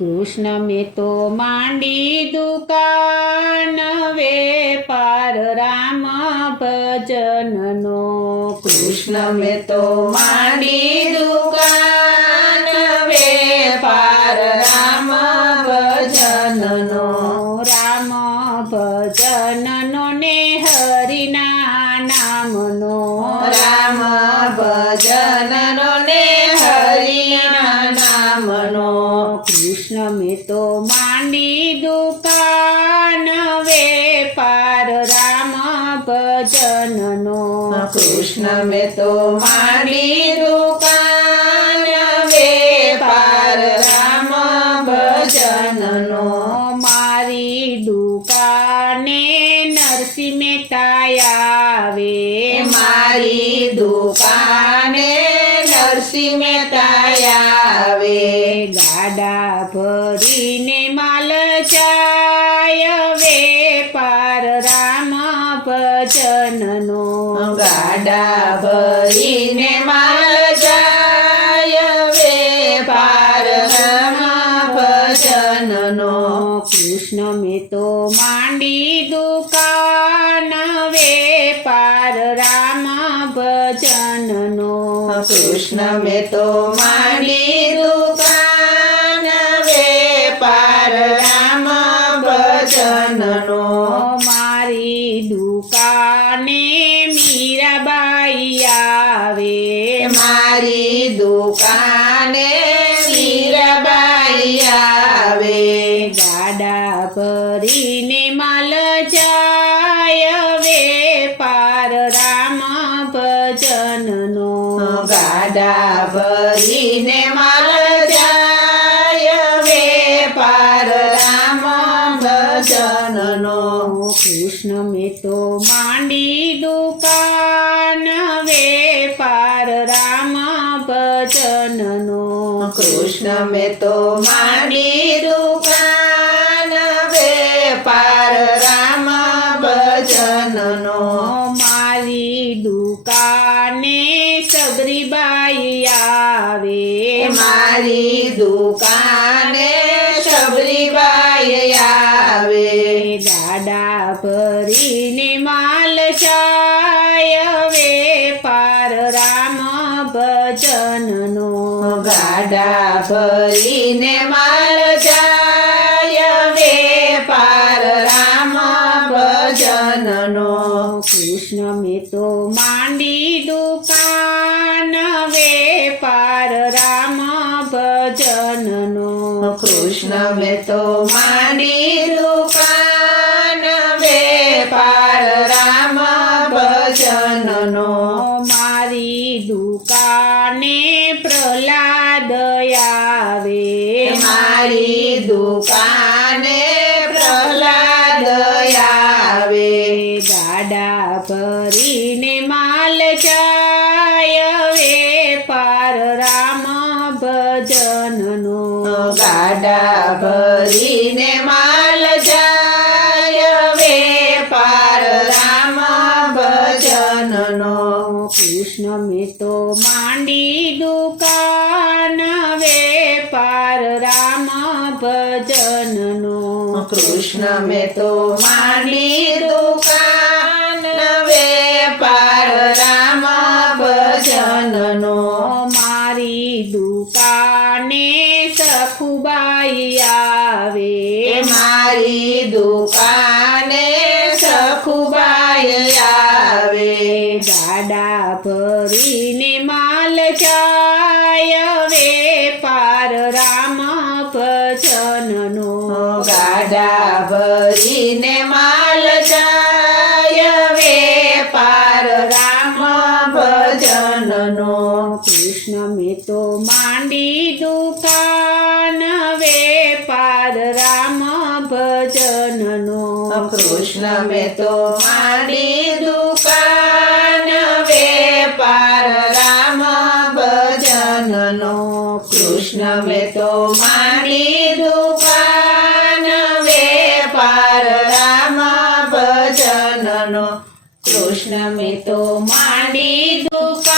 કૃષ્ણ મેં તો માંડી દુકાન વેપાર રામ ભજનનો. કૃષ્ણ મેં તો માંડી દુકાન વેપાર રામ ભજનનો. રામ ભજનનો ને હરિના નામનો. રામ ભજનનો ને હરિના નામનો. કૃષ્ણ મેં તો માંડી દુકાન વેપાર રામ ભજનનો. કૃષ્ણ મેં તો માંડી દુકાન વેપાર રામ ભજનનો. મારી દુકાને નરસિંહ મહેતા આવે. મારી દુકાને નરસિંહ મહેતા આવે. ગાડા ભરીને માલ જાય વેપાર રામ ભજનનો. ગાડા ભરીને માલ જાય વેપાર રામ ભજનનો. કૃષ્ણ મેં તો માંડી દુકાન વેપાર રામ ભજનનો. કૃષ્ણ મેં તો માંડી દુકાન વેપાર રામ ભજનનો. મારી દુકાને મીરાબાઈ આવે. મારી દુકાને મીરાબાઈ આવે. ગાડા ભરીને માલ જાય વેપાર રામ ભજનનો. ગાડા ભરીને માલ જાય વેપાર રામ ભજનનો. કૃષ્ણ મેં તો માંડી દુકાન વેપાર રામ ભજનનો. કૃષ્ણ મેં તો માંડી દુકાન વેપાર રામ ભજનનો. મારી દુકાને સબરીબાઈ આવે. મારી દુકાને સબરીબાઈ આવે. ગાડા ભરીને માલ જાય વેપાર રામ ભજનનો. ગાડા ભરીને માલ જાય વેપાર રામ ભજનનો. કૃષ્ણ મેં તો માંડી દુકાન વેપાર રામ ભજનનો. કૃષ્ણ મેં તો માંડી દુકાન વેપાર રામ ભજનનો. મારી દુકાને પ્રહલાદ આવે. મારી દુકાને પ્રહલાદ આવે. ગાડા ભરીને માલ જાય વેપાર રામ ભજનનો. ગાડા ભરીને માલ જાય વેપાર રામ ભજનનો. કૃષ્ણ મેં તો માંડી દુકાન વેપાર રામ ભજનનો. કૃષ્ણ મેં તો માંડી દુકાન વેપાર રામ ભજનનો. મારી દુકાને સખુબાઈ આવે. મારી દુકાને સખુબાઈ આવે. ગાડા ભરીને માલ જાય વેપાર રામ ભજનનો. ગાડા ભરીને માલ જાય વેપાર રામ ભજનનો. કૃષ્ણ મેં તો માંડી દુકાન વેપાર રામ ભજનનો. કૃષ્ણ મેં તો માંડી દુકાન વેપાર રામ ભજનનો. કૃષ્ણ મેં તો માંડી દુકાન વેપાર રામ ભજનનો. કૃષ્ણ મેં તો માંડી દુકાન